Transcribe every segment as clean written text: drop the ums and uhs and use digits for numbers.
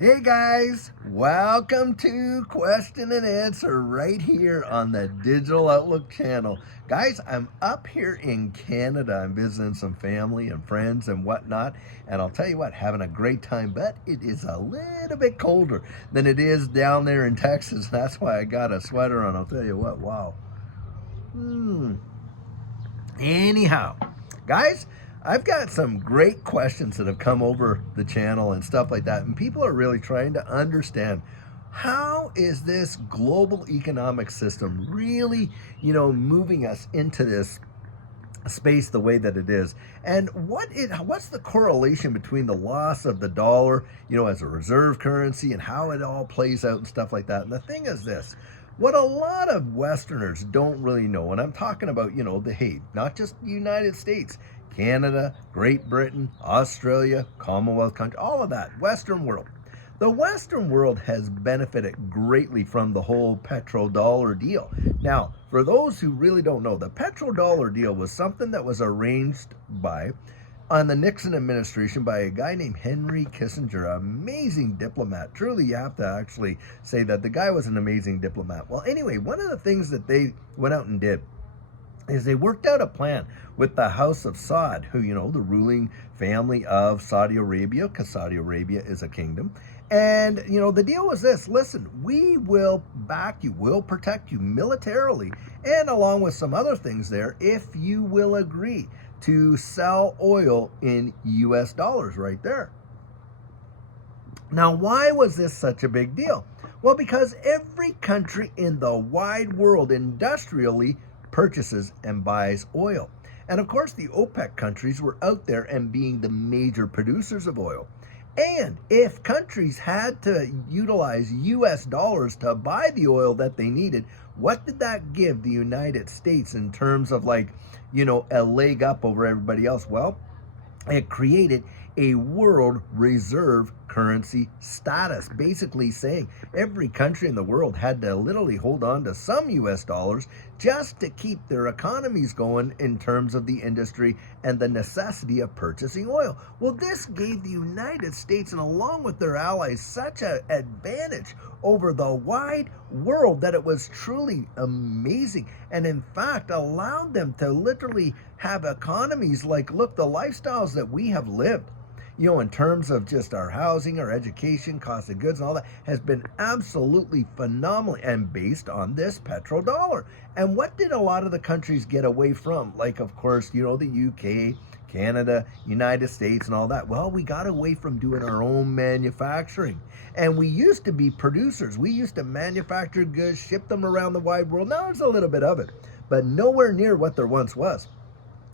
Hey guys, welcome to Question and Answer right here on the Digital Outlook channel. Guys, I'm up here in Canada. I'm visiting some family and friends and whatnot. And I'll tell you what, having a great time, but it is a little bit colder than it is down there in Texas. That's why I got a sweater on. I'll tell you what, wow. Anyhow, guys, I've got some great questions that have come over the channel and stuff like that. And people are really trying to understand, how is this global economic system really, moving us into this space the way that it is, and what's the correlation between the loss of the dollar, as a reserve currency, and how it all plays out and stuff like that. And the thing is this, what a lot of Westerners don't really know, and I'm talking about, not just the United States, Canada, Great Britain, Australia, Commonwealth country, all of that Western world. The Western world has benefited greatly from the whole petrodollar deal. Now, for those who really don't know, the petrodollar deal was something that was arranged on the Nixon administration by a guy named Henry Kissinger, an amazing diplomat. Truly, you have to actually say that the guy was an amazing diplomat. Well, anyway, one of the things that they went out and did is they worked out a plan with the House of Saud, who, the ruling family of Saudi Arabia, because Saudi Arabia is a kingdom. And, the deal was this: listen, we will back you, we'll protect you militarily, and along with some other things there, if you will agree to sell oil in US dollars right there. Now, why was this such a big deal? Well, because every country in the wide world industrially purchases and buys oil. And of course, the OPEC countries were out there and being the major producers of oil. And if countries had to utilize US dollars to buy the oil that they needed, what did that give the United States in terms of a leg up over everybody else? Well, it created a world reserve currency status, basically saying every country in the world had to literally hold on to some US dollars just to keep their economies going in terms of the industry and the necessity of purchasing oil. Well, this gave the United States, and along with their allies, such an advantage over the wide world that it was truly amazing, and in fact allowed them to literally have economies like, look, the lifestyles that we have lived, in terms of just our housing, our education, cost of goods, and all that, has been absolutely phenomenal and based on this petrodollar. And what did a lot of the countries get away from? Like, of course, the UK, Canada, United States, and all that. Well, we got away from doing our own manufacturing. And we used to be producers. We used to manufacture goods, ship them around the wide world. Now there's a little bit of it, but nowhere near what there once was.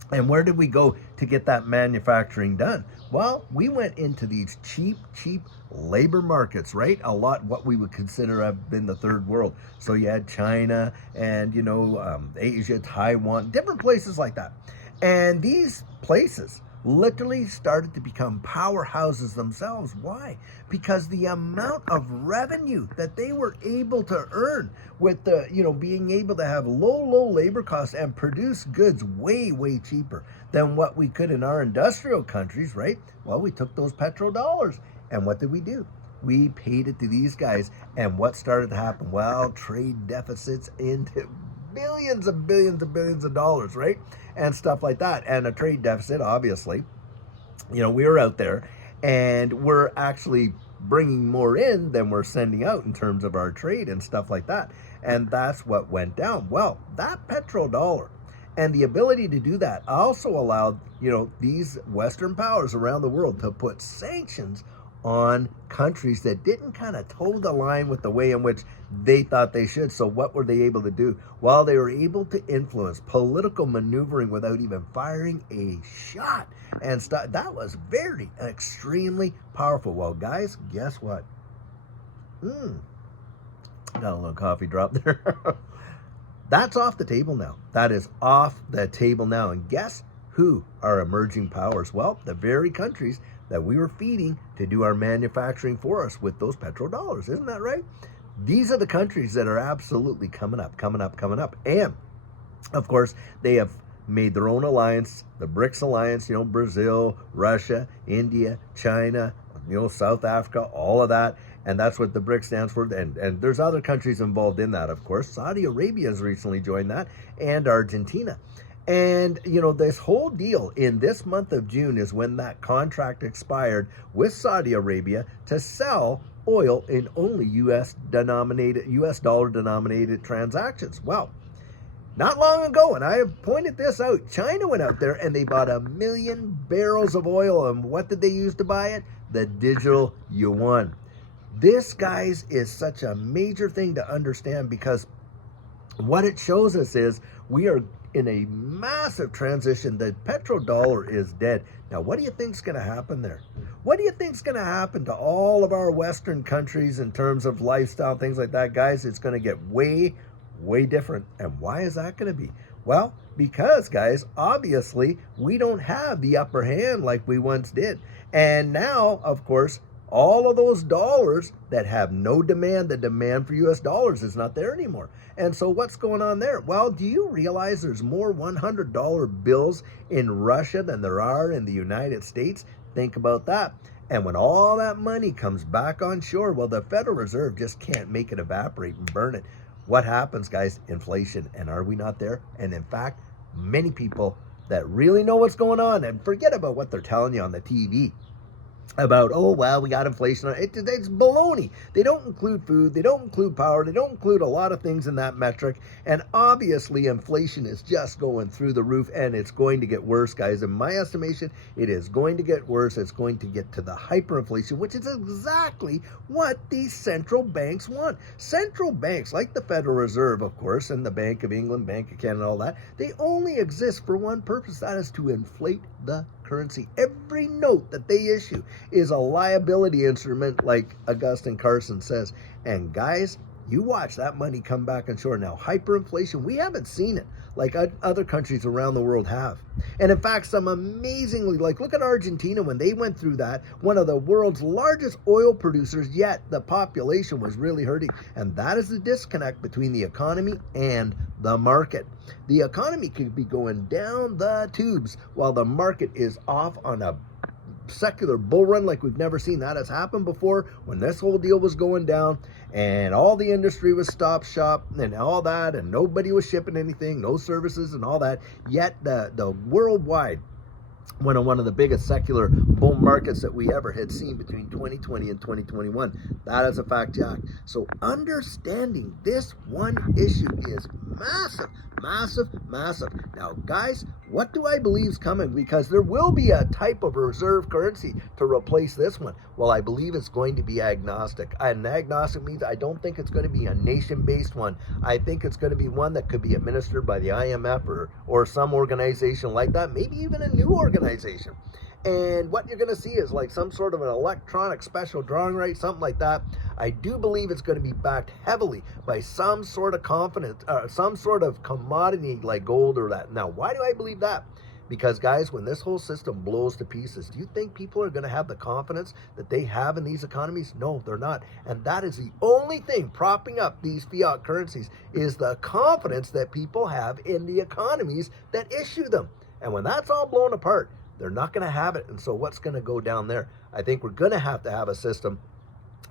And where did we go to get that manufacturing done? Well, we went into these cheap labor markets, right? A lot what we would consider have been the third world. So you had China and, Asia, Taiwan, different places like that. And these places literally started to become powerhouses themselves. Why? Because the amount of revenue that they were able to earn with the, being able to have low labor costs and produce goods way cheaper than what we could in our industrial countries, right? Well, we took those petrodollars, and what did we do? We paid it to these guys, and what started to happen? Well, trade deficits into billions of dollars, right? And stuff like that. And a trade deficit, obviously, we were out there and we're actually bringing more in than we're sending out in terms of our trade and stuff like that. And that's what went down. Well, that petrodollar and the ability to do that also allowed, these Western powers around the world to put sanctions on countries that didn't kind of toe the line with the way in which they thought they should. So what were they able to do? Well, they were able to influence political maneuvering without even firing a shot and stuff. That was very extremely powerful. Well, guys, guess what? Got a little coffee drop there. That's off the table now. That is off the table now. And guess who are emerging powers? Well, the very countries that we were feeding to do our manufacturing for us with those petrodollars. Isn't that right? These are the countries that are absolutely coming up. And, of course, they have made their own alliance, the BRICS alliance, Brazil, Russia, India, China, South Africa, all of that. And that's what the BRICS stands for. And there's other countries involved in that, of course. Saudi Arabia has recently joined that, and Argentina. And, this whole deal in this month of June is when that contract expired with Saudi Arabia to sell oil in only US dollar denominated transactions. Well, not long ago, and I have pointed this out, China went out there and they bought 1 million barrels of oil. And what did they use to buy it? The digital yuan. This, guys, is such a major thing to understand, because what it shows us is we are in a massive transition. The petrodollar is dead. Now, what do you think is going to happen there? What do you think is going to happen to all of our Western countries in terms of lifestyle, things like that? Guys, it's going to get way, way different. And why is that going to be? Well, because, guys, obviously, we don't have the upper hand like we once did. And now, of course, all of those dollars that have no demand, the demand for US dollars is not there anymore. And so what's going on there? Well, do you realize there's more $100 bills in Russia than there are in the United States? Think about that. And when all that money comes back on shore, well, the Federal Reserve just can't make it evaporate and burn it. What happens, guys? Inflation. And are we not there? And in fact, many people that really know what's going on, and forget about what they're telling you on the TV about, oh, well, we got inflation. It's baloney. They don't include food. They don't include power. They don't include a lot of things in that metric. And obviously, inflation is just going through the roof, and it's going to get worse, guys. In my estimation, it is going to get worse. It's going to get to the hyperinflation, which is exactly what these central banks want. Central banks, like the Federal Reserve, of course, and the Bank of England, Bank of Canada, all that, they only exist for one purpose. That is to inflate the currency. Every note that they issue is a liability instrument, like Augustine Carson says. And guys, you watch that money come back on shore. Now, hyperinflation, we haven't seen it like other countries around the world have. And in fact, some amazingly, like look at Argentina when they went through that, one of the world's largest oil producers, yet the population was really hurting. And that is the disconnect between the economy and the market. The economy could be going down the tubes while the market is off on a secular bull run like we've never seen. That has happened before when this whole deal was going down and all the industry was stop shop and all that, and nobody was shipping anything, no services and all that. Yet the worldwide one of the biggest secular bull markets that we ever had seen between 2020 and 2021. That is a fact, Jack. So understanding this one issue is massive, massive, massive. Now, guys, what do I believe is coming? Because there will be a type of reserve currency to replace this one. Well, I believe it's going to be agnostic. And agnostic means I don't think it's going to be a nation-based one. I think it's going to be one that could be administered by the IMF or some organization like that, maybe even a new organization. And what you're going to see is like some sort of an electronic special drawing right, something like that. I do believe it's going to be backed heavily by some sort of confidence, some sort of commodity like gold or that. Now, why do I believe that? Because, guys, when this whole system blows to pieces, do you think people are going to have the confidence that they have in these economies? No, they're not. And that is the only thing propping up these fiat currencies, is the confidence that people have in the economies that issue them. And when that's all blown apart, they're not going to have it. And so what's going to go down there? I think we're going to have a system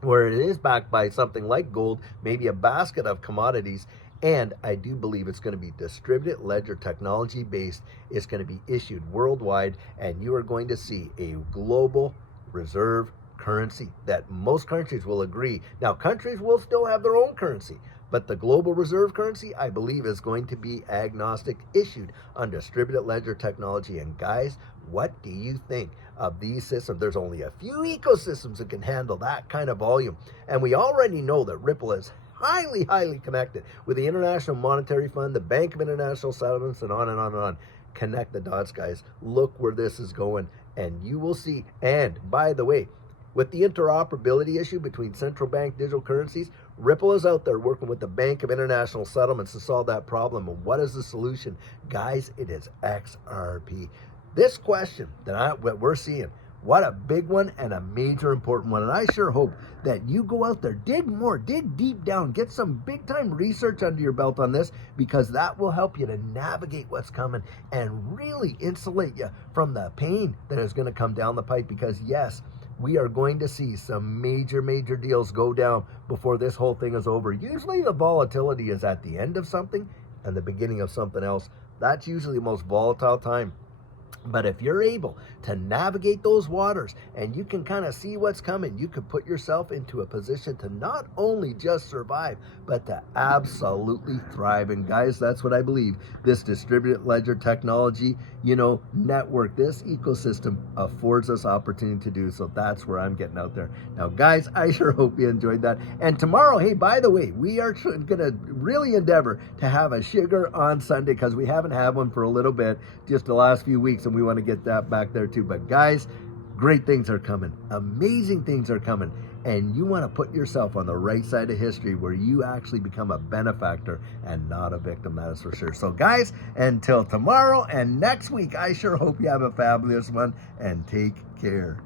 where it is backed by something like gold, maybe a basket of commodities. And I do believe it's going to be distributed ledger technology based. It's going to be issued worldwide, and you are going to see a global reserve currency that most countries will agree. Now, countries will still have their own currency, but the global reserve currency, I believe, is going to be agnostic, issued on distributed ledger technology. And guys, what do you think of these systems? There's only a few ecosystems that can handle that kind of volume. And we already know that Ripple is highly, highly connected with the International Monetary Fund, the Bank of International Settlements, and on and on and on. Connect the dots, guys. Look where this is going, and you will see. And by the way, with the interoperability issue between central bank digital currencies, Ripple is out there working with the Bank of International Settlements to solve that problem. And what is the solution? Guys, it is XRP. This question that we're seeing, what a big one and a major important one. And I sure hope that you go out there, dig more, dig deep down, get some big time research under your belt on this, because that will help you to navigate what's coming and really insulate you from the pain that is going to come down the pipe. Because yes, we are going to see some major deals go down before this whole thing is over. Usually the volatility is at the end of something and the beginning of something else. That's usually the most volatile time. But if you're able to navigate those waters and you can kind of see what's coming, you could put yourself into a position to not only just survive, but to absolutely thrive. And guys, that's what I believe this distributed ledger technology, network, this ecosystem affords us opportunity to do. So that's where I'm getting out there. Now, guys, I sure hope you enjoyed that. And tomorrow, hey, by the way, we are going to really endeavor to have a sugar on Sunday because we haven't had one for a little bit, just the last few weeks. And we want to get that back there too. But guys, great things are coming. Amazing things are coming. And you want to put yourself on the right side of history where you actually become a benefactor and not a victim, that is for sure. So guys, until tomorrow and next week, I sure hope you have a fabulous one and take care.